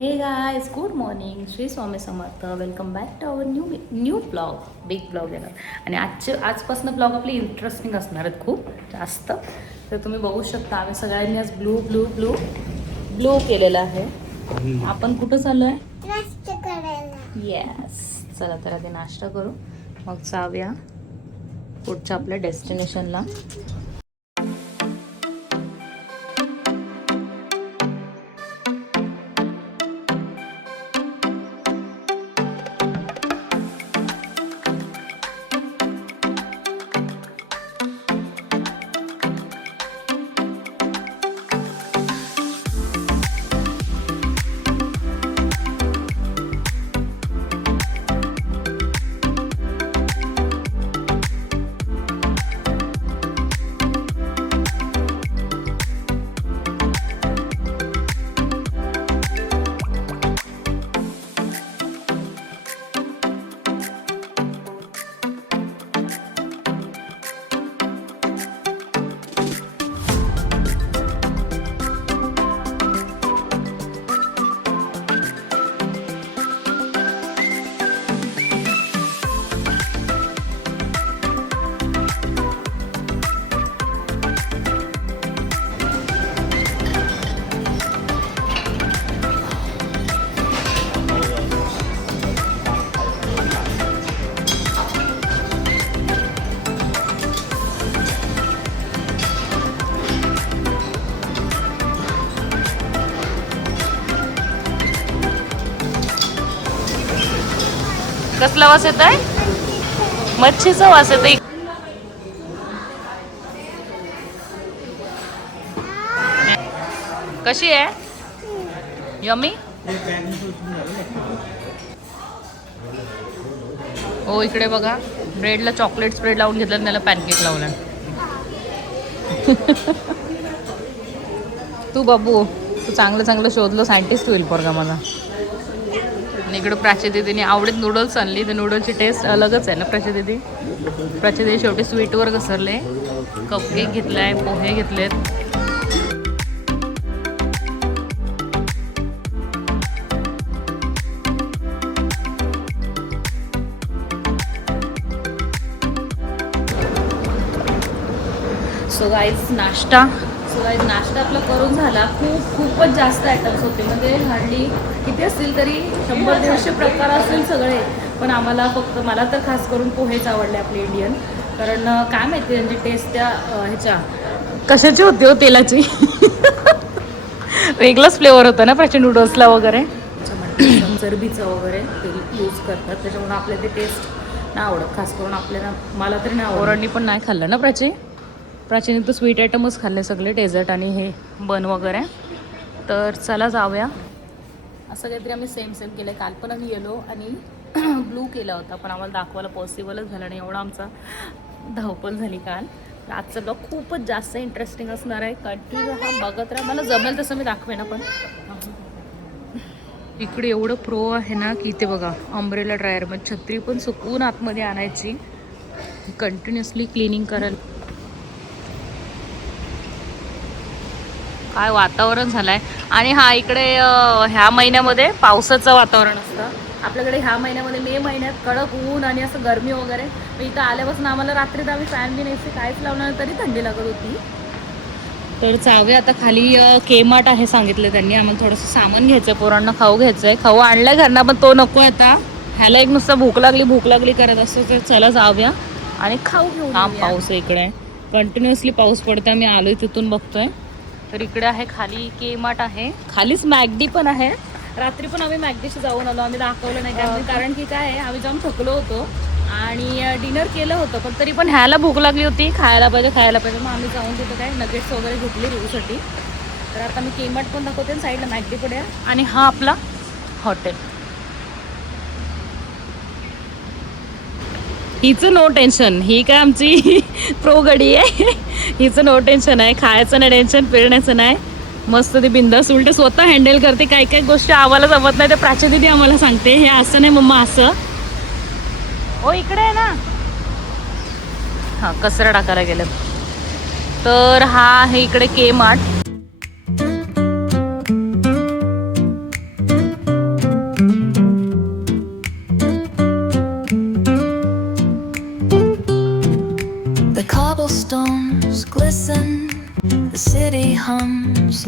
हे guys, good morning. Shri Swami Samarth. Welcome back to our new blog, big blog येणार. आणि आजपासून ब्लॉग आपले इंटरेस्टिंग असणार आहेत खूप जास्त. तर तुम्ही बघू शकता आम्ही सगळ्यांनी आज ब्लू ब्लू ब्लू ब्लू केलेलं आहे. आपण कुठं चाललो आहे? नाश्ता करायला. येस, चला तर आधी नाश्ता करू, मग जाऊया पुढच्या आपल्या डेस्टिनेशनला. कसला वास येत आहे? मच्छीचा वास येत आहे. कशी आहे? यम्मी. हो, इकडे बघा, ब्रेडला चॉकलेट स्प्रेड लावून घेतलं आणि त्याला पॅनकेक लावला. तू बाबू, तू चांगलं चांगलं शोधलं, सायंटिस्ट होईल पोरगा माझा. आणि इकडं प्राची दीदीने आवडीत नूडल्स आणली. तर नूडल्सची टेस्ट अलगच आहे ना प्राची दीदी. प्राची दीदी शेवटी स्वीटवर घसरले. कपकेक घेतलाय, पोहे घेतलेत. सो गाईज नाश्ता आपला करून झाला. खूपच जास्त आयटम्स होते, म्हणजे हार्डली किती असतील तरी 100-150 प्रकार असतील सगळे. पण मला तर खास करून पोहेच आवडले आपले इंडियन. कारण काय माहिती त्यांची टेस्ट त्या ह्याच्या कशाची होती हो, तेलाची. वेगळाच फ्लेवर होता ना प्राची नूडल्सला वगैरे. चरबीचं वगैरे तेल यूज करतात, त्याच्यामुळे आपल्याला ते टेस्ट नाही आवडत. खास करून आपल्याला, मला तरी नाही आवडत. ओरांनी पण नाही खाल्लं ना प्राचीने तर स्वीट आयटमच खाल्ले सगळे, डेझर्ट आणि हे बन वगैरे. तर चला जाऊया. असं काहीतरी आम्ही सेम केलं. काल पण आम्ही येलो आणि ब्लू केला होता, पण आम्हाला दाखवायला पॉसिबलच झालं नाही. एवढा आमचा धावपळ झाली काल. आजचा ब्लॉग खूपच जास्त इंटरेस्टिंग असणार आहे. कंटिन्यू हा बघत राहा, मला जमेल तसं मी दाखवेन. पण इकडे एवढं प्रो आहे ना की इथे बघा, अम्ब्रेला ड्रायर, मग छत्री पण सुकवून आतमध्ये आणायची, कंटिन्युअसली क्लिनिंग करायला. काय वातावरण झालंय. आणि हा इकडे ह्या महिन्यामध्ये पावसाचं वातावरण असतं. आपल्याकडे ह्या महिन्यामध्ये मे महिन्यात कडक ऊन आणि असं गरमी वगैरे. मग इथं आल्यापासून आम्हाला रात्रीत आम्ही फॅन बी नाही, काहीच लावणार तरी थंडी लागत होती. तर जाऊया आता खाली. के मार्ट आहे सांगितलं त्यांनी. आम्हाला थोडंसं सामान घ्यायचं, पोरांना खाऊ घ्यायचं आहे. खाऊ आणलाय घरना, पण तो नको आहे आता. ह्याला एक नुसतं भूक लागली करत असतो. तर चला जाऊया आणि खाऊ घेऊ. हा पाऊस आहे इकडे, कंटिन्युअसली पाऊस पडतो. आम्ही आलोय तिथून बघतोय. तर इकडे आहे खाली के मार्ट आहे, खालीच मॅगडी पण आहे. रात्री पण आम्ही मॅगडीशी जाऊन आलो, आम्ही दाखवलं नाही कारण की काय आहे, आम्ही जाऊन थकलो होतो आणि डिनर केलं होतं. पण तरी पण ह्याला भूक लागली होती, खायला पाहिजे. मग आम्ही जाऊन तिथं काय नगेट्स वगैरे घेतले रिव्ह्यूसाठी. तर आता मी के मार्ट पण दाखवते, साईडला मॅगडी पण आहे. आणि हा आपला हॉटेल. हिचं नो टेन्शन, ही काय आमची प्रो गडी आहे. हिचं नो टेन्शन आहे, खायचं नाही टेन्शन, फिरण्याचं नाही. मस्त ती बिंदास उलटे स्वतः हँडल करते. काही काही गोष्टी आम्हाला जमत नाही, तर प्राची दीदी आम्हाला सांगते हे असं नाही मम्मा असं. हो इकडे आहे ना. हां, कचरा टाकायला गेलं. तर हा आहे इकडे के mart.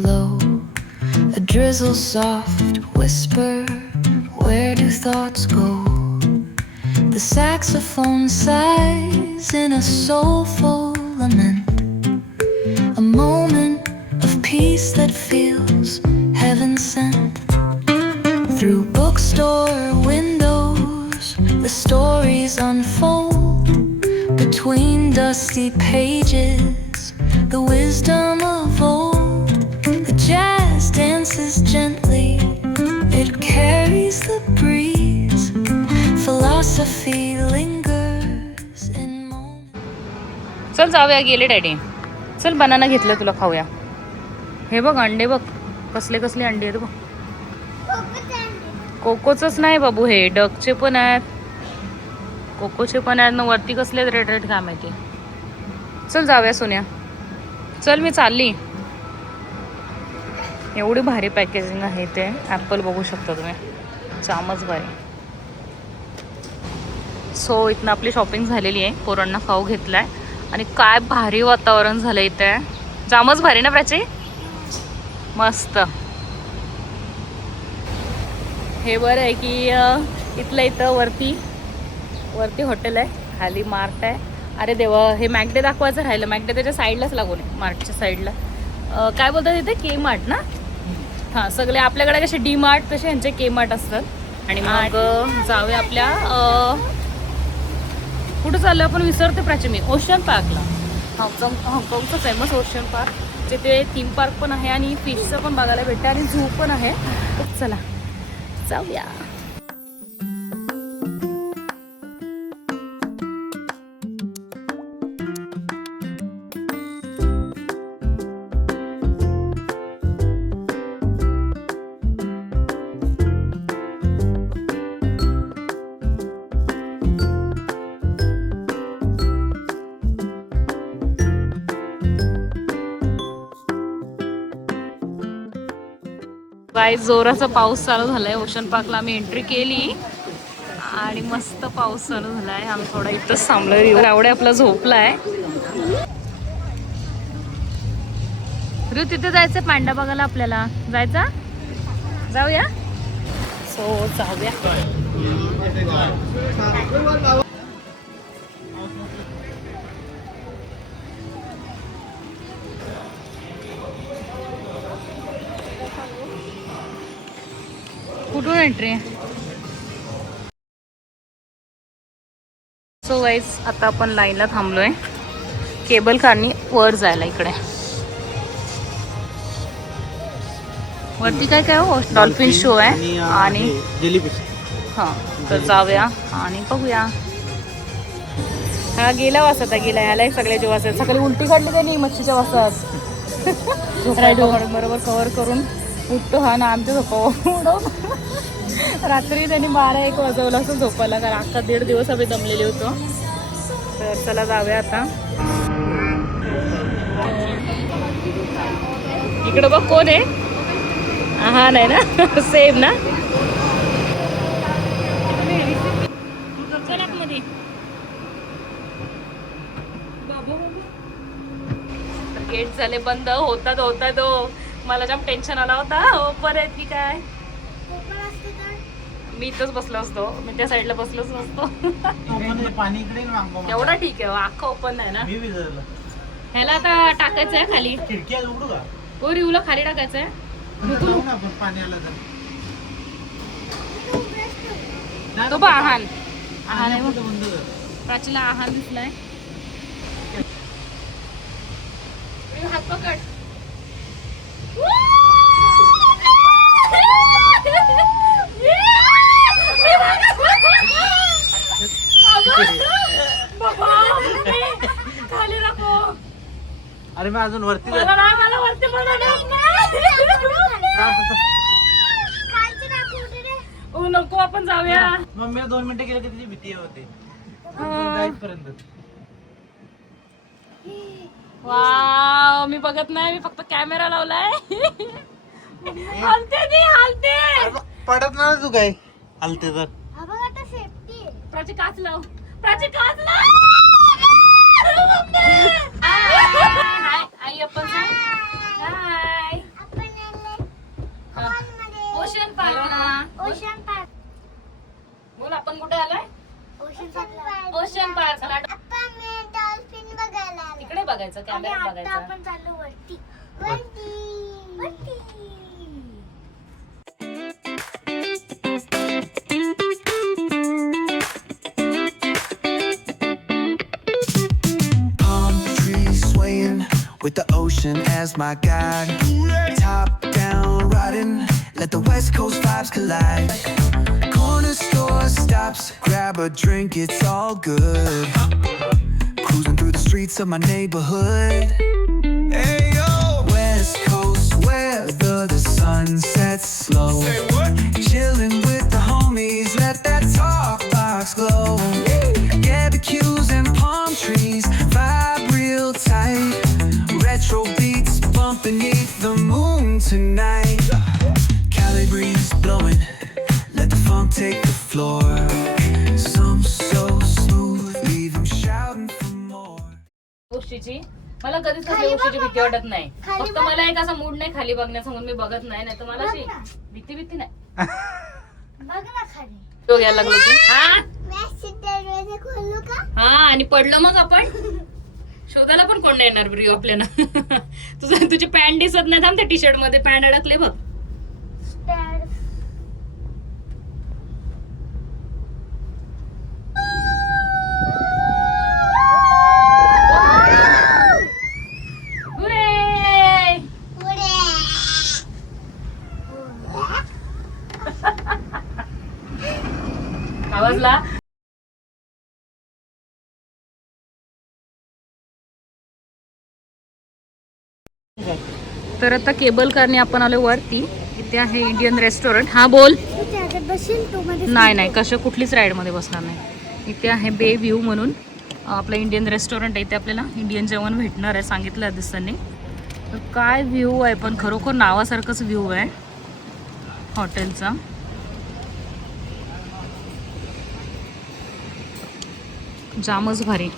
low, a drizzle soft whisper, where do thoughts go? The saxophone sighs in a soulful lament, a moment of peace that feels heaven sent. Through bookstore windows, the stories unfold. Between dusty pages, the wisdom of old. The jazz dances gently, it carries the breeze. Philosophy lingers in moments. चल जाऊया, गेले daddy. चल banana घेतलं तुला, खाऊया. हे बघ अंडे बघ, कसले कसले अंडे आहेत बघ. कोकोचंच नाही बाबू, हे डकचे पण आहेत, कोकोचे पण आहेत ना. वरती कसले रेड रेड काय माहिती. चल जाऊया सोन्या, चल मी चालली. एवढी भारी पॅकेजिंग आहे. ते ॲपल बघू शकता तुम्ही, जामच भारी. सो इथनं आपली शॉपिंग झालेली आहे. पोरांना खाऊ घेतलाय आणि काय भारी वातावरण झालं इथे. जामच भारी ना प्राची, मस्त. हे बरं आहे की इथलं इथं वरती हॉटेल आहे, खाली मार्ट आहे. अरे देवा, हे मॅकडे दाखवायचं राहिलं. मॅकडे त्याच्या साईडलाच लागून आहे, मार्टच्या साईडला. काय बोलतात इथे, के मार्ट ना. हां, सगळे आपल्याकडे कसे डी मार्ट तसे ह्यांचे के मार्ट असतात. आणि मग जाऊया आपल्या कुठं चाललं आपण, विसरते प्राची मी. ओशन पार्कला, हाँगकाँगचं फेमस ओशन पार्क, जिथे थीम पार्क पण आहे आणि फिशचं पण बघायला भेटतं आणि झू पण आहे. तर चला जाऊया. काय जोराचा पाऊस चालू झालाय. ओशन पार्कला आम्ही एंट्री केली आणि मस्त पाऊस चालू झालाय. आम्ही थोडा इथंच थांबलोय. आवडे आपला झोपलाय. ऋ तिथे जायचं पांडा बघायला, आपल्याला जायचा. जाऊया. सो जाऊया. कुठून एंट्री. सो गाईज, आता आपण लाईनला थांबलोय केबल कारनी वर जायला. इकडे वरती काय काय हो, डॉल्फिन शो आहे आणि हां, तर जाऊया आणि बघूया. हा गेला वासात गेला, याला सगळ्या जे वासात. सकाळी उलटी काढली त्यांनी मच्छीच्या वासात. बरोबर कव्हर करून उठतो हा ना, आमच्या झोपावं. रात्री त्यांनी 12-1 वाजवलं असं झोपायला, कारण अख्खा 1.5 दिवस आम्ही दमलेले होतो. तर चला जाऊया आता. इकडं बघ कोण आहे. हा नाही ना, सेम ना. चला मध्ये. गेट झाले बंद, होतात मला जाम टेन्शन आला होता. ओपन आहेत की काय. मी इथंच बसलो असतो, मी त्या साईडला बसलोच नसतो. एवढा ठीक आहे, अख्खं ओपन आहे ना. ह्याला आता टाकायचं आहे खाली. हो, रिवला खाली टाकायचं आहे. तो बा आहान आहे, प्राचीला आहान दिसलाय. हात पकड. खाली नको. अरे मी अजून वरती मला वरती नको, आपण जाऊया. मम्मी 2 मिनिटं गेले की तिची भीती होते जाईपर्यंत. वाव, मी बघत नाही, मी फक्त कॅमेरा लावलाय. हलते पडत ना तू काय हलते तर. प्राची काच लाव, प्राची काच लाव. आई आपण हाय. Ocean park. बोल आपण कुठे आलोय? Ocean park. आपण डॉल्फिन बघायला आलो. तिकडे बघायचं, आणि कॅमेरा आता बघायचं. आपण चाललो वरती. वरती. वरती. Palm trees swaying with the ocean as my guide. Top down riding, let the West Coast vibes collide. Corner store stops, grab a drink, it's all good. Cruising through the streets of my neighborhood. Hey yo, West Coast weather, the sun sets slow. Say what? Chilling with the homies, let that talk box glow. Barbecues and palm trees, vibe real tight. Retro beats bumping beneath the moon tonight. Cali breeze blowing, let the funk take the floor. Some so smooth, leave them shouting for more. गोष्टीची मला कधीच कसल्या गोष्टीची भीती वाटत नाही. फक्त मला एक असा मूड नाही खाली बघण्याचा म्हणून मी बघत नाही. नाही तर मला अशी भीती नाही. बघ ना खाली. तो घ्यायला लागलो की दरवाजा खोलू का? हा आणि पडलं मग आपण शोधायला पण कोण नाही येणार ब्रिओ आपल्याला. तुझी पॅन्ट दिसत नाही. थांब त्या टी शर्ट मध्ये पॅन्ट अडकले बघ. आवाजला तर आता केबल कारने आपण आलो वरती. इथे आहे इंडियन रेस्टॉरंट. हा बोल. नाही कसं कुठलीच राईड मध्ये बसणार नाही. इथे आहे बे व्ह्यू म्हणून आपलं इंडियन रेस्टॉरंट आहे. इथे आपल्याला इंडियन जेवण भेटणार आहे सांगितलं दिसताना. तर काय व्ह्यू आहे पण खरोखर नावासारखंच व्ह्यू आहे हॉटेलचा. जामच भारी.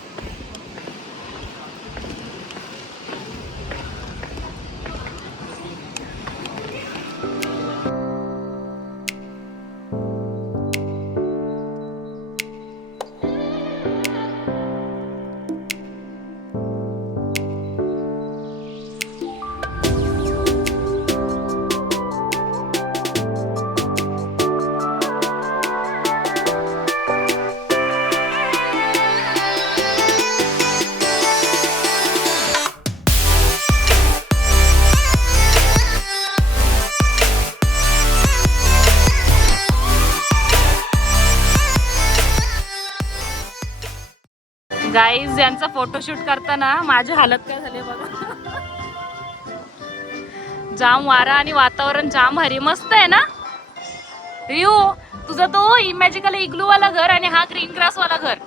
गाईज यांचा फोटोशूट करताना माझी हालत काय झाली बघा. जाम वारा आणि वातावरण जाम भारी मस्त आहे ना. रियू तुझा तो इमॅजिकल इग्लू वाला घर आणि हा ग्रीन ग्रास वाला घर.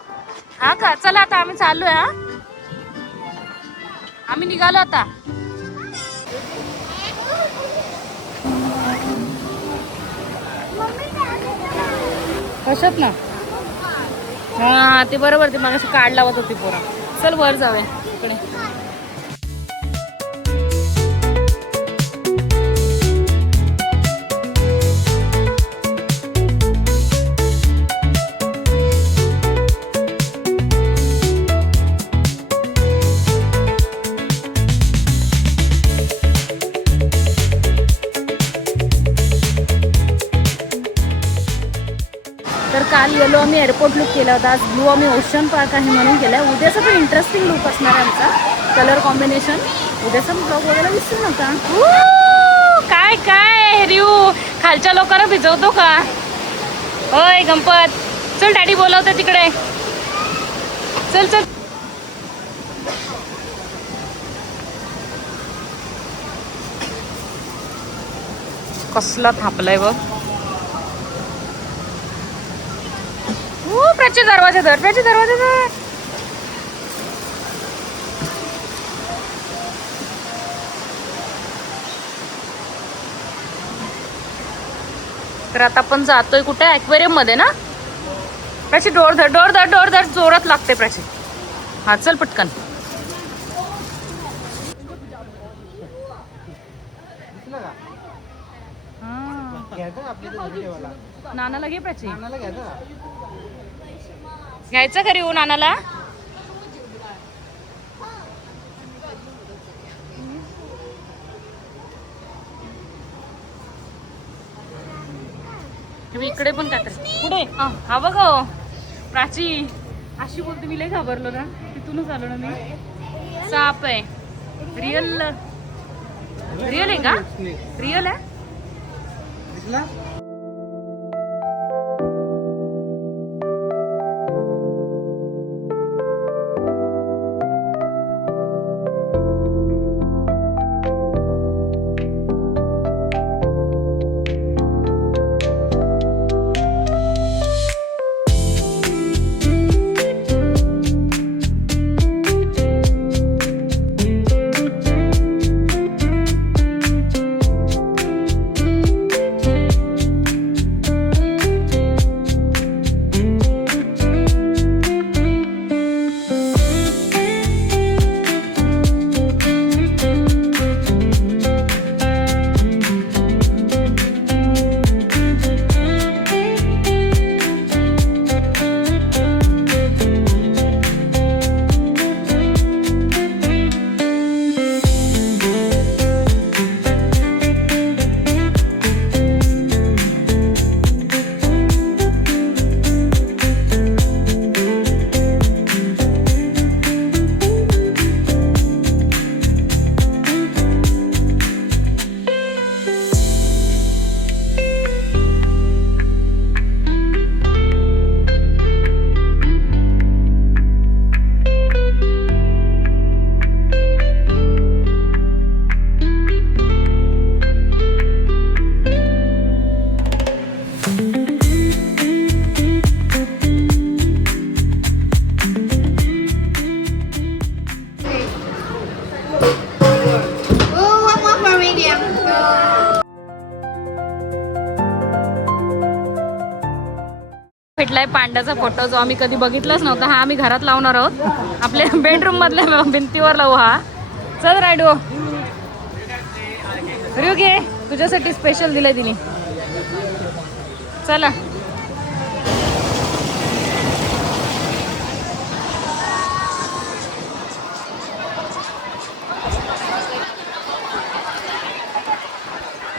हा का. चला आता आम्ही चाललोय. हा आम्ही निघालो आता. कशात ना. हा ते बरोबर. ते मगाशी कार्ड लावत होती पोरा. चल वर जाऊया इकडे. तर काल गेलो आम्ही एअरपोर्ट लुक केला होता. आज ब्लू आम्ही ओशन पार्क आहे म्हणून केला आहे. उद्याचं पण इंटरेस्टिंग लुक असणार आहे आमचा. Colour combination. उद्याचा ब्लॉग वगैरे विसरू नका. काय काय रियू खालच्या लोकांना भिजवतो का. होय गणपत. चल डॅडी बोलवते तिकडे. चल चल. कसला थापलाय बघ. प्राची दरवाजा धर. प्राची दरवाजा धर. तर आता आपण जातोय कुठे ॲक्वेरियम मध्ये ना. प्राची डोर धर. डोर धर. डोर धर. जोरात लागते प्राची. हा चल पटकन. घ्यायचा आपल्या इथे घरी ठेवायला. नानाला घे प्राची. नानाला घ्यायचा. घ्यायचं घरी येऊ नानाला. इकडे पण काय पुढे हा बघ प्राची अशी बोलते. मी लय घाबरलो ना, तिथूनच आलो ना मी. साप आहे. रिअल रिअल आहे का? रिअल आहे. दिसला? भेटलाय पांड्याचा फोटो, जो आम्ही कधी बघितलाच नव्हता. हा आम्ही घरात लावणार आहोत, आपल्या बेडरूम मधल्या भिंतीवर लावू. हा चल रायडो. रिव घे, तुझ्यासाठी स्पेशल दिलंय तिने. चला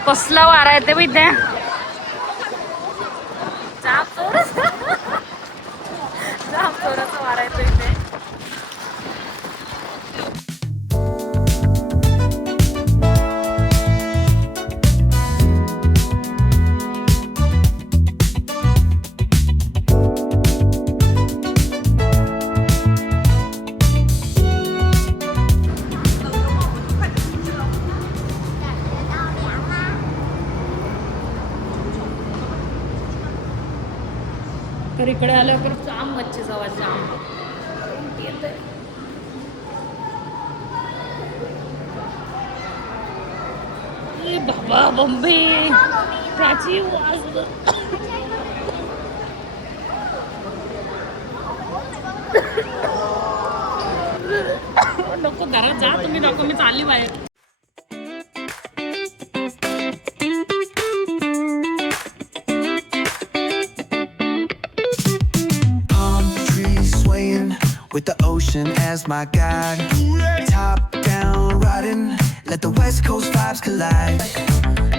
कसला वारा येते विद्या. जाम जोराचा वारा येतो इथे. तर इकडे आल्यावर जाम मच्छीचा आवाज जाम येतोय. ए बाबा बॉम्बे प्राची वाज. नको घरात जा तुम्ही, नको मी चालली बाहेर. With the ocean as my guide, top down riding, let the West Coast vibes collide.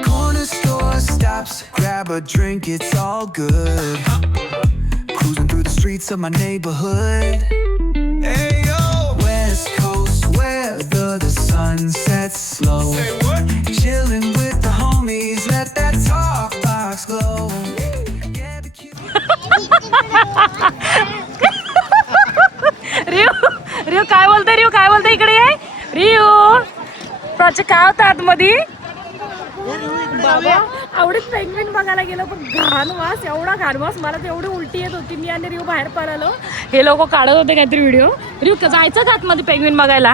Corner store stops, grab a drink, it's all good. Cruising through the streets of my neighborhood. Hey yo, West Coast weather, the sun sets slow. Say what? Chilling with the homies, let that talk box glow. Yeah, the cute. रिव काय बोलते? रिव काय बोलते? इकडे आहे रिव. प्राची काय होतं आतमध्ये? बाबा आवडीच पेंग्विन बघायला गेलो, पण घाण वास, एवढा घाण वास. मला तर एवढी उलटी येत होती. मी आणि रिव बाहेर पळालो. हे लोक काढत होते काहीतरी व्हिडिओ. रिव जायचं का आतमध्ये पेंग्विन बघायला?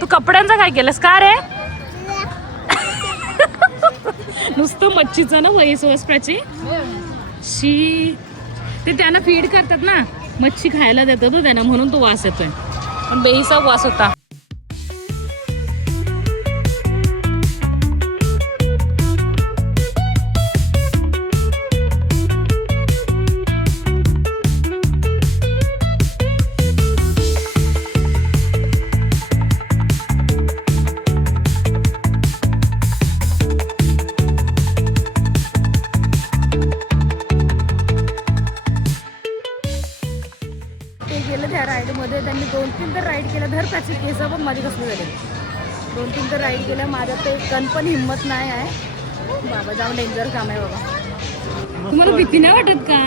तू कपड्यांचं काय केलंस का रे? नुसतं मच्छीचं ना वयस प्राची. शी ते त्यांना फीड करतात ना, मच्छी खायला देतात तो त्यांना, म्हणून तो वास येतोय. पण बेहिसाब वास होता. 2-3 तर राईड केल्या. धर त्याची केस पण माझी कसली झाली. 2-3 तर राईड केल्या. माझ्या ते कण पण हिंमत नाही आहे. बाबा जाऊन डेंजर काम आहे बाबा. तुम्हाला भीती नाही वाटत का?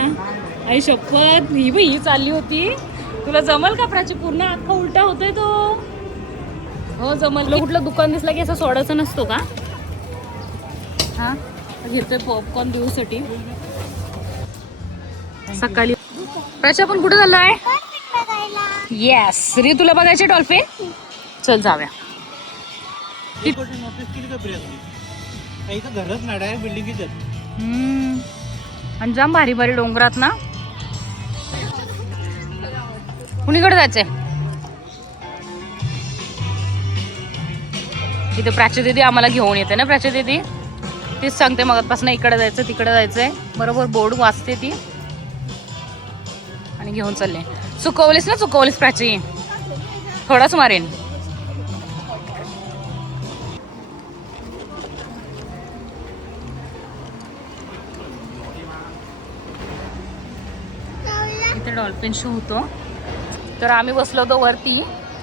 आई शपथ, ही चालली होती. तुला जमल का प्राची? पूर्ण अख्खा उलटा होतोय तो. हो जमल. कुठलं दुकान दिसलं की असं सोडायचा नसतो का? हा घेतोय पॉपकॉर्न देऊसाठी. सकाळी प्राची आपण कुठे चाललोय? येस री, तुला बघायचे डॉल्फिन? चल जाऊया. नोटीस केली का प्रिया तुम्ही? काही तर घरच नाही आहे, बिल्डिंगच आहेत. आणि जाम भारी भारी डोंगरात ना. कुणीकडे जायचंय? इथे प्राची दीदी आम्हाला घेऊन येते ना. प्राची दीदी तीच सांगते मगापासून इकडे जायचं तिकडे जायचंय. बरोबर बोर्ड वाचते ती आणि घेऊन चालले. चुकवलीस ना, चुकवलीस प्राची. थोडाच मारेन. इथे डॉल्फिन शो होतो. तर आम्ही बसलो होतो वरती.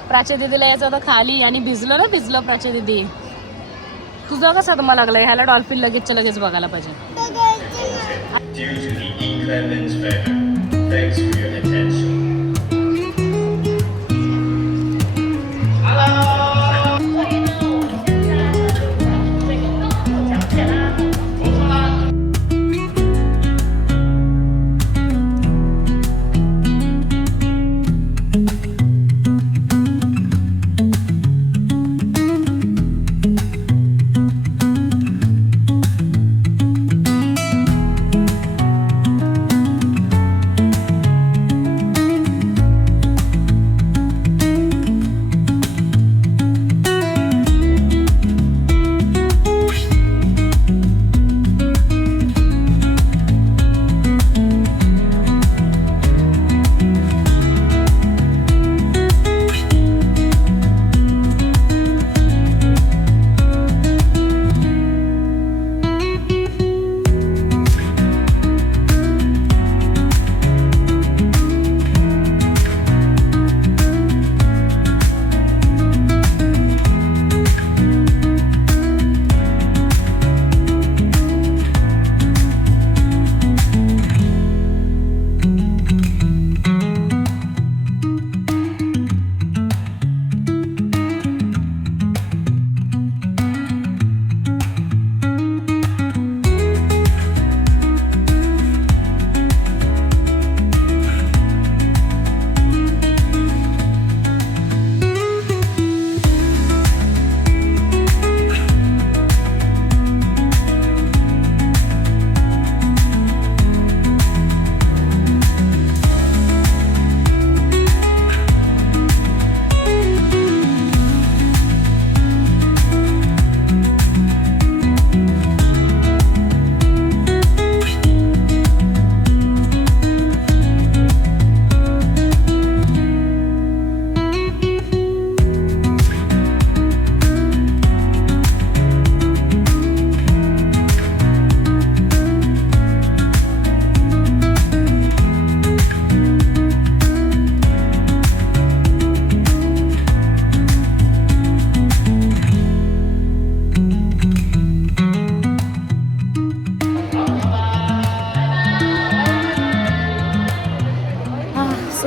प्राची दीदीला यायचं होतं खाली आणि भिजलं प्राची दीदी. तुझा कसा दमा लागलाय? ह्याला डॉल्फिन लगेचच्या लगेच बघायला पाहिजे. Due to the inclement weather, thanks for your attention.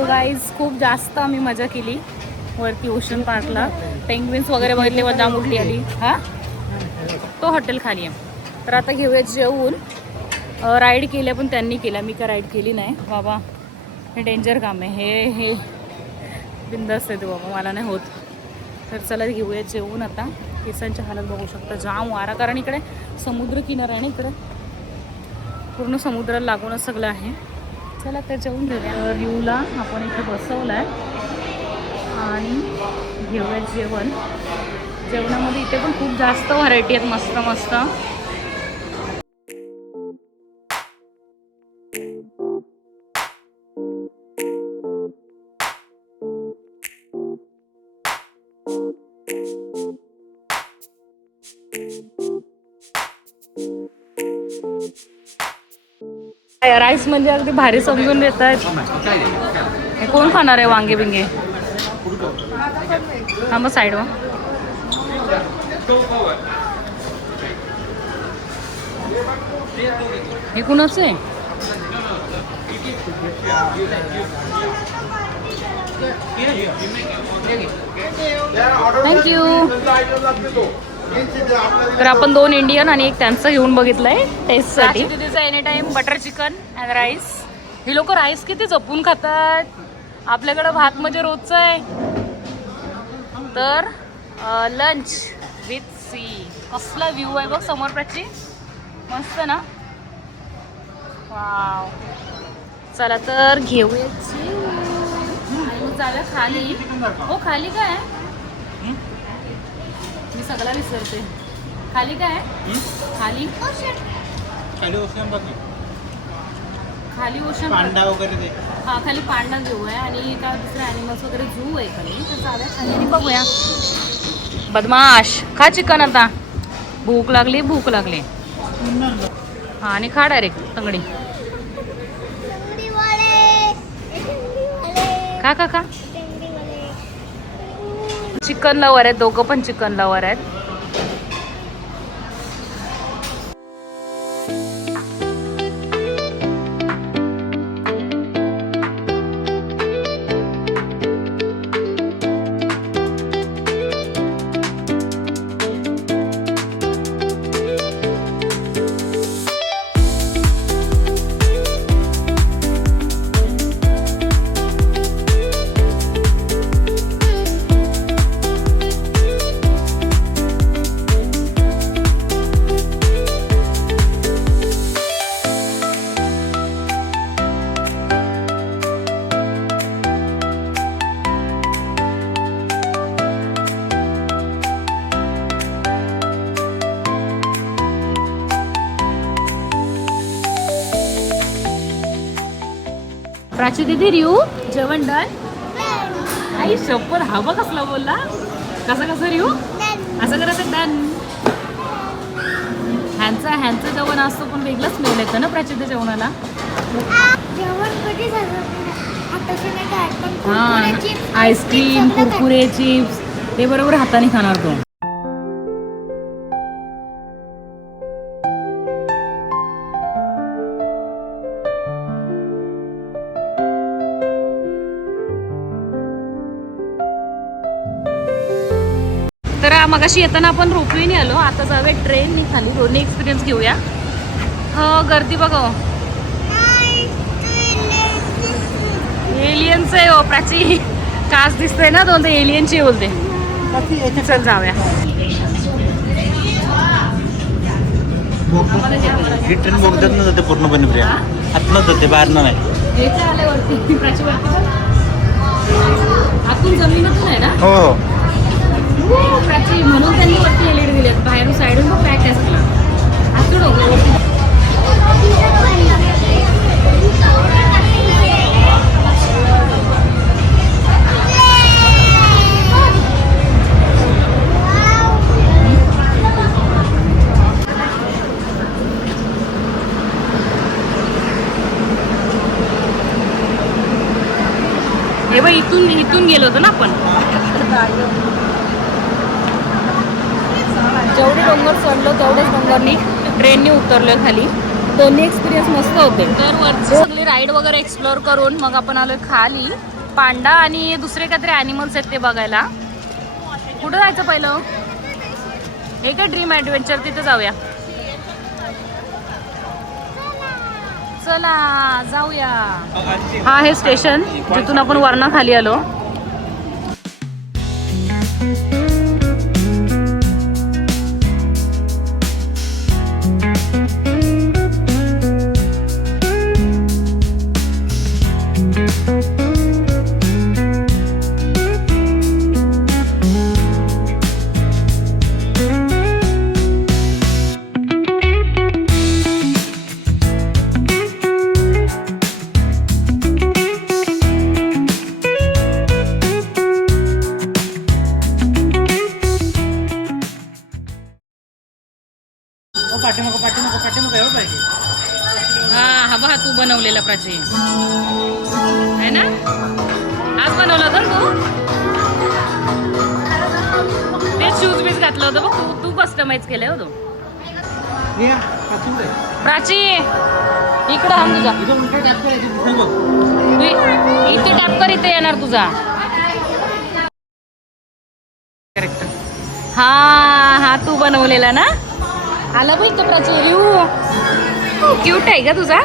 Guys खूप जास्त आम्ही मजा केली वरती ओशन पार्कला. पेंग्विन्स वगैरे बघितले, मजा उठली आली. हा तो हॉटेल खाली आहे. तर आता घेऊया जेवून. राईड केल्या पण त्यांनी केल्या, मी काय राईड केली नाही बाबा. हे डेंजर काम आहे. हे बिंदास्त आहे ते बाबा, मला नाही होत. तर चला घेऊया जेवून आता. केसांची हालत बघू शकता, जाम वारा, कारण इकडे समुद्र किनारा आहे ना. इकडे पूर्ण समुद्राला लागूनच सगळं आहे. चला तर जेवून घेऊया. रिवला आपण इथे बसवलं आहे आणि घेऊया जेवण. जेवणामध्ये इथे पण खूप जास्त व्हरायटी आहेत, मस्त मस्त. राईस म्हणजे अगदी भारी समजून देत आहेत. हे कोण खाणार आहे वांगे बिंगे? हा मग साईड मग हे कुणाचं आहे? थँक्यू. तर आपण 2 इंडियन आणि एक त्यांचं घेऊन बघितलंय टेस्टसाठी. तिथेचं any time butter chicken and rice. ही लोक राईस किती जपून खातात. आपल्याकडं भात म्हणजे रोजचं आहे. तर लंच विथ सी. कसला व्ह्यू आहे बघ समोर प्राची. मस्त ना. वाव. चला तर घेऊया आणि मग जाऊया खाली. हो खाली काय आहे? मी सगळा विसरते. खाली काय आहे? खाली खाली ओशन पांडा वगैरे ते. हा खाली पांडा झू आहे आणि का दुसरे ॲनिमल्स वगैरे झू आहे खाली. तर जाऊया खाली आणि बघूया. बदमाश खा चिकन आता. भूक लागली भूक लागली. हा आणि खा डायरेक्ट तंगडी. खा खा खा. चिकन लवर आहेत दोघं पण चिकन लवर आहेत. प्राची दीदी रिऊ जेवण डन. आई शप्पथ हा बघ कसला बोलला. कसं रिऊ असं करायचं डन. ह्यांचं जेवण असतो पण वेगळंच स्मेल येतं ना प्राचीच्या जेवणाला. हा आईस्क्रीम कुरकुरे चिप्स ते बरोबर हाताने खाणार तो. तर मगाशी येताना आपण रोपवेने आलो. आता जाऊया ट्रेनने खाली. दोन्ही एक्सपिरियन्स घेऊया. हो गर्दी बघा. एलियन्स आहे हो प्राची. काच दिसतंय ना दोन. एलियनची बोलते. चल जाऊया. ही ट्रेन बोगद्यात न जाते पूर्णपणे प्रिया. आतनं जाते बाहेर नाही. आल्यावरती प्राची आतून जमिनीतून आहे ना. हो प्राची म्हणून त्यांनी वरती एलईडी दिलेत. बाहेरून साईडून पण पॅक आहे सगळं. आतून वरती. हे बघ इथून गेलो होतो ना आपण. जेवढे डोंगर चढलो तेवढेच डोंगरनी ट्रेननी उतरलोय खाली. दोन्ही एक्सपिरियन्स मस्त होते. तर वरची सगळी राईड वगैरे एक्सप्लोअर करून मग आपण आलोय खाली. पांडा आणि दुसरे काहीतरी ॲनिमल्स आहेत ते बघायला. कुठं जायचं पहिलं? हे काय ड्रीम ॲडव्हेंचर तिथे जाऊया. चला जाऊया. हा आहे स्टेशन जिथून आपण वरना खाली आलो. हा हा बघा तू बनवलेला प्राची आहे ना. आज बनवला का तू? शूज बीज घातलं होतं बघ तू कस्टमाइज केलं होतं. हे काचून आहे. प्राची इकडं आण तुझा. इथं उलटा टाक करायची तिथे बघ. इथे टॅप कर, इथे येणार तुझा. करेक्ट. हा हा तू बनवलेला ना. आला बघ इथं प्राची. क्यूट आहे का तुझा.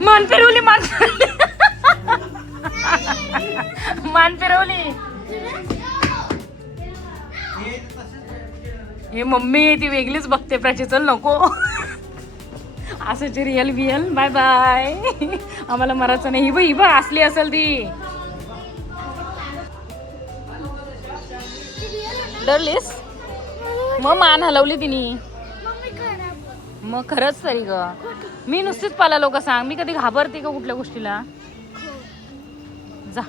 मान फिरवली मान मान फिरवली. हे मम्मी ती वेगळीच बघते प्राची. चल नको असंच रिअल बिअल. Bye bye. आम्हाला मरायचं नाही. ही बघ असली असेल ती. डरलीस मग मान हलवली तिने. मग खरंच तरी ग मी नुसतीच पाला लोक सांग. मी कधी घाबरते का कुठल्या गोष्टीला. जा.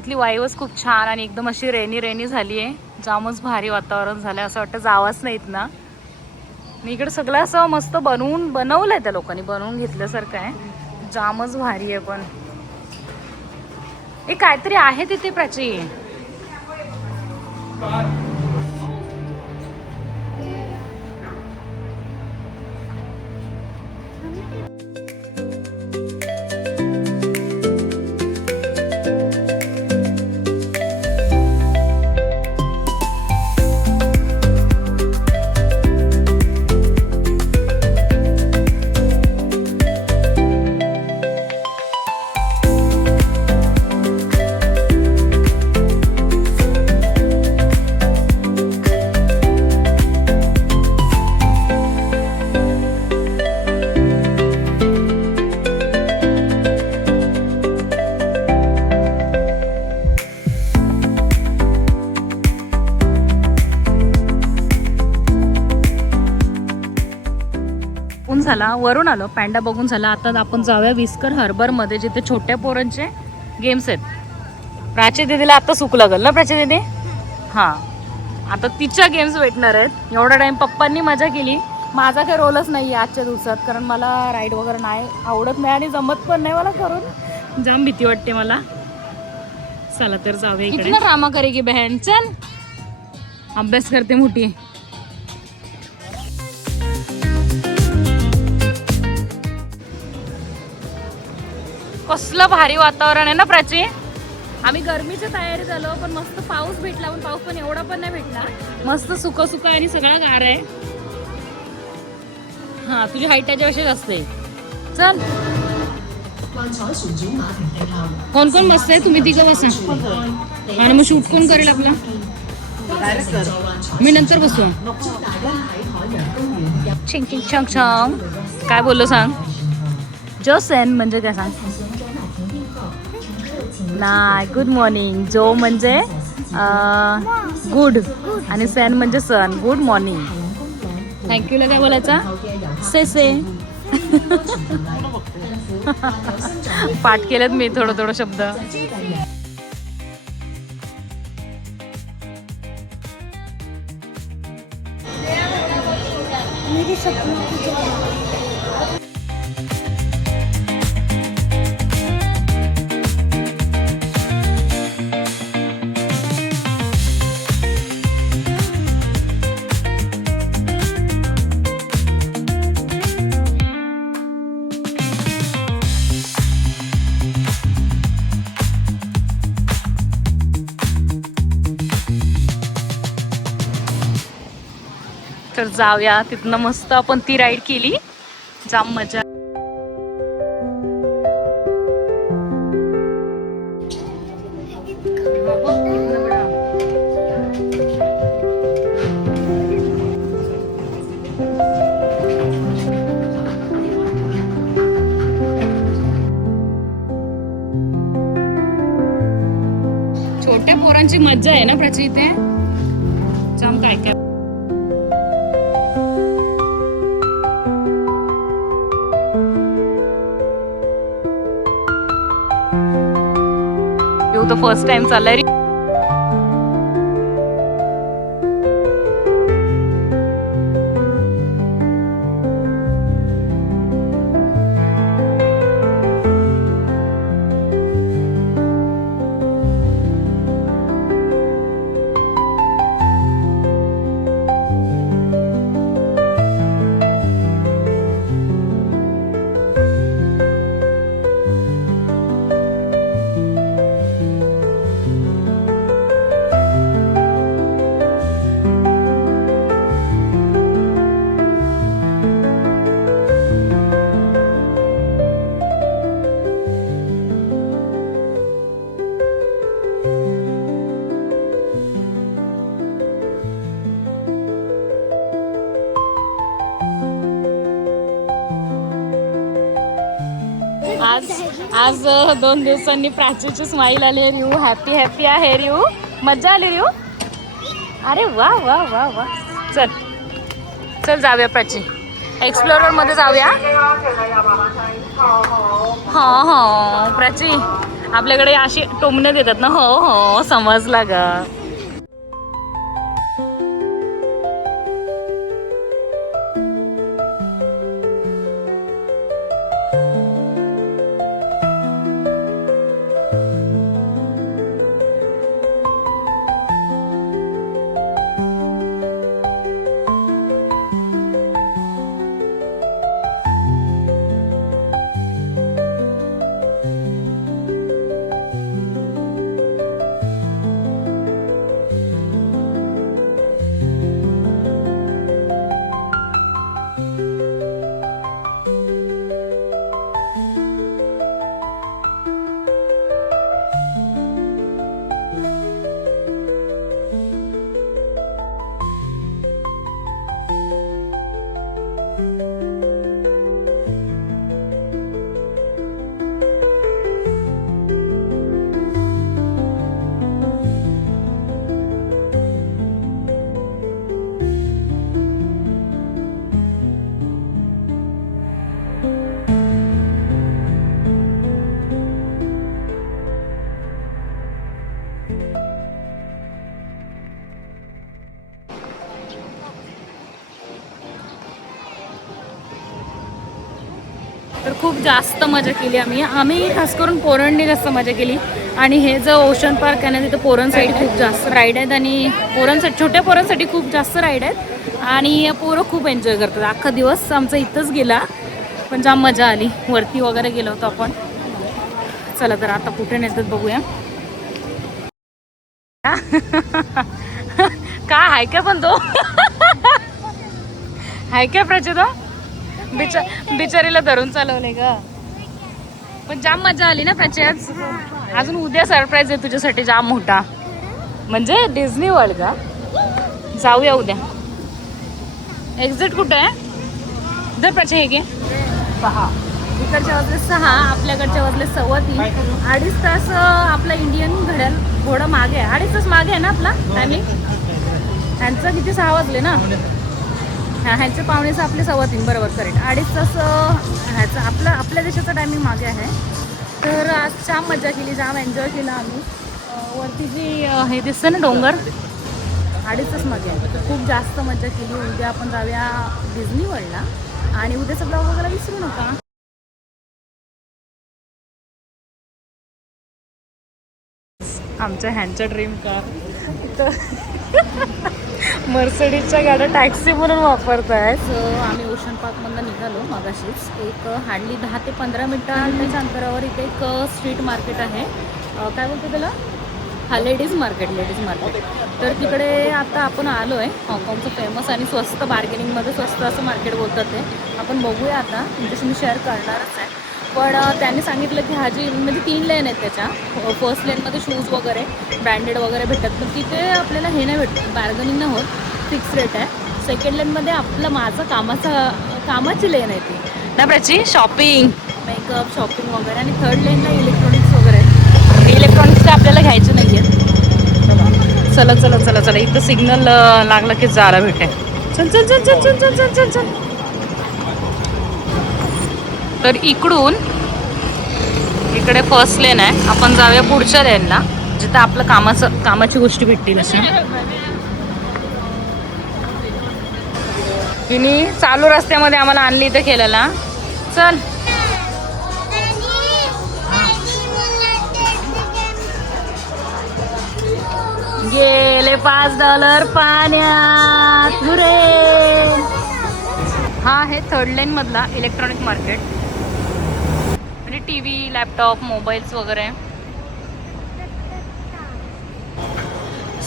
इथली वाईवच खूप छान आणि एकदम अशी रेनी झाली आहे. जामच भारी वातावरण झालं. असं वाटतं जावंच नाहीत ना. मी इकडे सगळं असं मस्त बनवलंय त्या लोकांनी. बनवून घेतल्यासारखं आहे. जामच भारी आहे. पण एक काहीतरी आहे तिथे प्राची. झाला. वरून आलो. पॅन्डा बघून झाला. आता आपण जाऊया विस्कर हार्बर मध्ये जिथे छोट्या पोरांचे गेम्स आहेत. प्राची दीदीला आता सुख लागल ना प्राची दीदी. हां आता तिच्या गेम्स भेटणार आहेत. एवढा टाइम पप्पांनी मजा केली. माझा काही रोलच नाही आहे आजच्या दिवसात. कारण मला राईड वगैरे नाही आवडत नाही आणि जमत पण नाही मला करून. जाम भीती वाटते मला. चला तर जाऊया इकडे. कितना ड्रामा करेगी बहन. चल अभ्यास करते मोठी. कसलं भारी वातावरण आहे ना प्राची. आम्ही गरमीच्या तयारी झालो, पण मस्त पाऊस भेटला, पण पाऊस पण एवढा पण नाही भेटला. मस्त सुका सुका आणि सगळा गार आहे. हा तुझी हाईट त्याच्यापेक्षा जास्त आहे. चल कोण कोण बसतंय? तुम्ही तिघं बसा. आणि मग शूट कोण करेल आपला? मी नंतर बसू. छिंग छिंग छंग छंग. काय बोललो सांग? जोसेन म्हणजे काय सांग? नाही, गुड मॉर्निंग. जो म्हणजे गुड आणि सेन म्हणजे सन. Good morning. थँक्यूला काय बोलायचा? से से. पाठ केलेत मी थोडं थोडं शब्द. मेरे सपनों की जगह तर जाऊया तिथनं. मस्त आपण ती राईड केली, जाम मजा. छोट्या पोरांची मज्जा आहे ना प्राची इथे. जाम काय काय. तो फर्स्ट टाइम चाललाय रे. आज 2 दिवसांनी प्राचीची स्माईल आली. रिऊ हॅपी हॅपी आहे. रिऊ मज्जा आली. रिऊ अरे वा वा वा वा. चल चल जाऊया प्राची, एक्सप्लोरर मध्ये जाऊया. हो हो प्राची, आपल्याकडे अशी टोमणे देतात ना. हो हो समजला ग. तर खूप जास्त मजा केली आम्ही खास करून पोरांनी जास्त मजा केली. आणि हे जो ओशन पार्क आहे ना, तिथं पोरांसाठी खूप जास्त राईड आहेत आणि पोरांसाठी, छोट्या पोरांसाठी खूप जास्त राईड आहेत आणि पोरं खूप एन्जॉय करतात. अख्खा दिवस आमचा इथंच गेला, पण जाम मजा आली. वरती वगैरे गेलो होतो आपण. चला तर आता कुठे नेतात बघूया. काय आहे का पण तो आहे काय प्रचे तो बिचारीला धरून चालवले ग. पण जाम मजा आली ना प्रचे. अजून उद्या सरप्राईज आहे तुझ्यासाठी जाम मोठा, म्हणजे डिझनी वर्ल्ड का. जाऊया उद्या. एक्झिट कुठे आहे दर प्रचे? हे घे 6. इकडच्या वाजले 6, आपल्याकडच्या वाजले 3:15. 2.5 तास आपला इंडियन घड्याळ थोडं मागे आहे. 2.5 तास मागे आहे ना आपला टायमिंग. ह्यांचं किती 6 वाजले ना. ह्यांचे पावणेचं आपले 3:15 बरोबर करेक्ट. 2.5 तास ह्याचं आपल्या देशाचं टायमिंग मागे आहे. तर आज जाम मजा केली, जाम एन्जॉय केला आम्ही. वरती जी हे दिसतं ना डोंगर, 2.5 तास मागे आहे. खूप जास्त मजा केली. उद्या आपण जाऊया डिझनी वर्ल्डला आणि उद्याचा ब्लॉग वगैरे विसरू नका. आमच्या ह्यांच्या ड्रीम कार तर मर्सिडीजच्या गाड्या टॅक्सी म्हणून वापरत आहे. सो आम्ही ओशन पार्कमधून निघालो मगाशीच. एक हार्डली 10 ते 15 मिनटांच्या अंतरावर इथे एक स्ट्रीट मार्केट आहे. काय बोलतो त्याला? Ladies market. तर तिकडे आता आपण आलो आहे. हाँगकाँगचं फेमस आणि स्वस्त, बार्गेनिंगमध्ये स्वस्त असं मार्केट बोलतात ते. आपण बघूया आता, तुमच्याशी मी शेअर करणारच आहे. पण त्यांनी सांगितलं की म्हणजे 3 लेन आहेत त्याच्या. फर्स्ट लेनमध्ये शूज वगैरे ब्रँडेड वगैरे भेटतात, पण तिथे आपल्याला हे नाही भेटत, बार्गनिंग नाही होत, फिक्स रेट आहे. सेकंड लेनमध्ये माझं कामाची लेन आहे ती ना प्राची, शॉपिंग, मेकअप, शॉपिंग वगैरे. आणि थर्ड लेनला इलेक्ट्रॉनिक्स वगैरे. इलेक्ट्रॉनिक्स तर आपल्याला घ्यायचे नाही आहेत. चला इथं सिग्नल लागलं की जायला भेटेल. चल. तर इकडे फर्स्ट लेन आहे. आपण जाऊया पुढच्या लेनला जिथं आपलं कामाची गोष्टी भेटतील अशा. तिने चालू रस्त्यामध्ये आम्हाला आणली इथं केलेला. चल गेले $5 पाण्यात. हा आहे थर्ड लेन मधला इलेक्ट्रॉनिक मार्केट. म्हणजे TV, लॅपटॉप, मोबाईल्स वगैरे.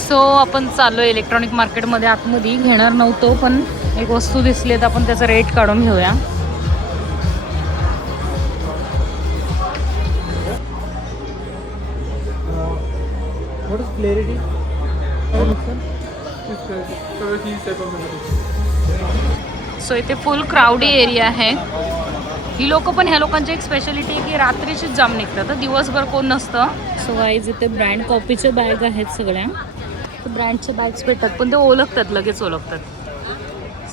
सो आपण चाललो इलेक्ट्रॉनिक मार्केटमध्ये. आतमध्ये घेणार नव्हतो, पण एक वस्तू दिसली तर आपण त्याचा रेट काढून घेऊया. क्लॅरिटी सो इथे फुल क्राऊडी एरिया आहे. ही लोक पण, ह्या लोकांची एक स्पेशालिटी आहे की रात्रीचीच जाम निघतात, तर दिवसभर कोण नसतं. सो गाईज इथे ब्रँड कॉपीच्या बॅग आहेत सगळ्या. ब्रँडच्या बॅग्स भेटतात, पण ते ओळखतात, लगेच ओळखतात,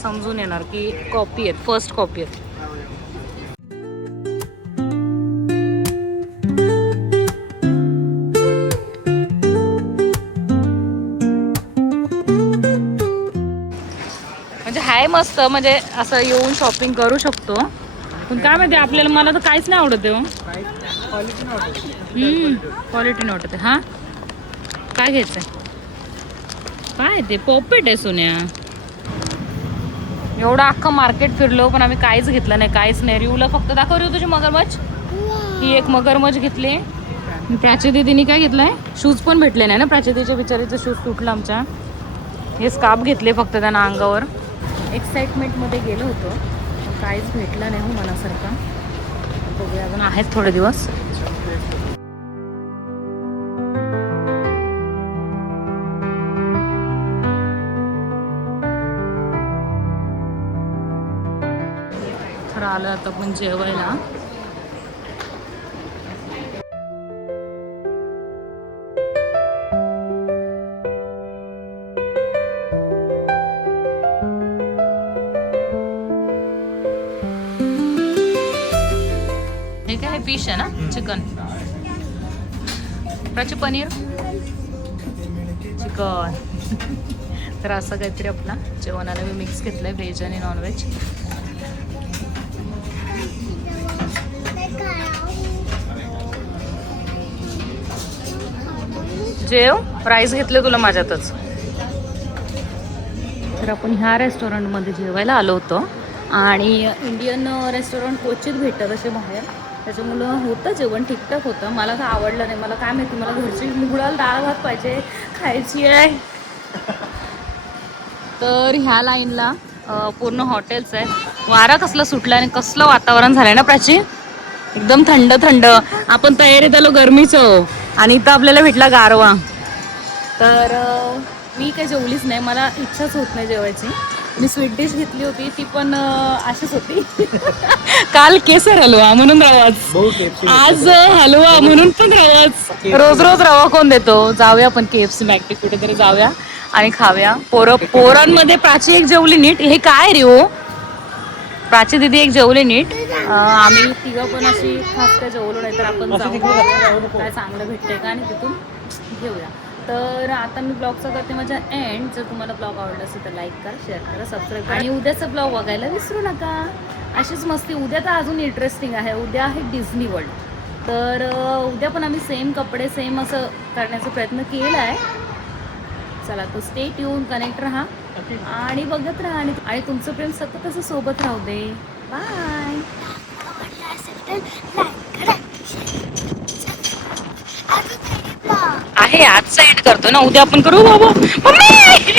समजून येणार की कॉपी आहेत, फर्स्ट कॉपी आहेत. म्हणजे हाय मस्त, म्हणजे असं येऊन शॉपिंग करू शकतो. पण काय माहिती आपल्याला, मला तर काहीच नाही आवडत आहे. क्वालिटी नाही वाटत. हां काय घ्यायचं आहे? काय ते पॉपेट आहे सोन्या. एवढं अख्खं मार्केट फिरलो पण आम्ही काहीच घेतलं नाही, काहीच नाही. रिवला फक्त दाखव रिव तुझी मगरमच्छ. ही एक मगरमच्छ घेतली. प्राची दीदीने काय घेतलंय? शूज पण भेटले नाही ना प्राची. बिचारीचं शूज तुटलं आमच्या. हे स्कार्फ घेतले फक्त त्यांना अंगावर. एक्साइटमेंटमध्ये गेलो होतो, काहीच भेटलं नाही हो मनासारखं. बघूया, अजून आहेत थोडे दिवस. तर आलं आता पण जेवायला. हे काय फिश आहे ना, चिकन. प्राची पनीर, चिकन. तर असं काहीतरी आपला जेवणाला मी मिक्स घेतलंय, व्हेज आणि नॉनव्हेज. जेव, राईस घेतले तुला माझ्यातच. तर आपण ह्या रेस्टॉरंटमध्ये जेवायला आलो होतो आणि इंडियन रेस्टॉरंट क्वचित भेटतात असे बाहेर. त्याच्यामुळं होतं जेवण ठीकठाक होतं. मला काय आवडलं नाही, मला काय माहिती, मला घरची मुगडाल डाळ भात पाहिजे, खायची आहे. तर ह्या लाईनला पूर्ण हॉटेल्स आहेत. वारा कसलं सुटलं आणि कसलं वातावरण झालंय ना प्राची, एकदम थंड थंड. आपण तयारीत आलो गरमीचं आणि इथं आपल्याला भेटला गारवा. तर मी काही जेवलीच नाही, मला इच्छाच होत नाही जेवायची. मी स्वीट डिश घेतली होती, ती पण अशीच होती. काल केसर हलवा म्हणून रवाच, आज हलवा म्हणून पण रवाच. रोज रोज रवा कोण देतो. जाऊया आपण KFC मॅकडी कुठेतरी जाऊया आणि खाऊया. पोरांमध्ये प्राची एक जेवली नीट. हे काय रे हो, प्राची दिदी एक जेवली नीट. आम्ही तिघं पण अशी खास काय जेवलो नाही. तर आपण जाऊ काय चांगलं भेटतंय का आणि तिथून घेऊया. तर आता मी ब्लॉगचा करते माझ्या एंड. जर तुम्हाला ब्लॉग आवडला असेल तर लाईक करा, शेअर करा, सबस्क्राईब करा आणि उद्याचा ब्लॉग बघायला विसरू नका. अशीच मस्ती उद्या तर अजून इंटरेस्टिंग आहे. उद्या आहे डिझनी वर्ल्ड. तर उद्या पण आम्ही सेम कपडे सेम असं करण्याचा प्रयत्न केला आहे. चला तो स्टे ट्यून, कनेक्ट राहा आणि बघत राहा आणि तुमचं प्रेम सतत असं सोबत राहू दे. बाय. आहे आजचा एंड करतो ना, उद्या आपण करू बाबा. मम्मी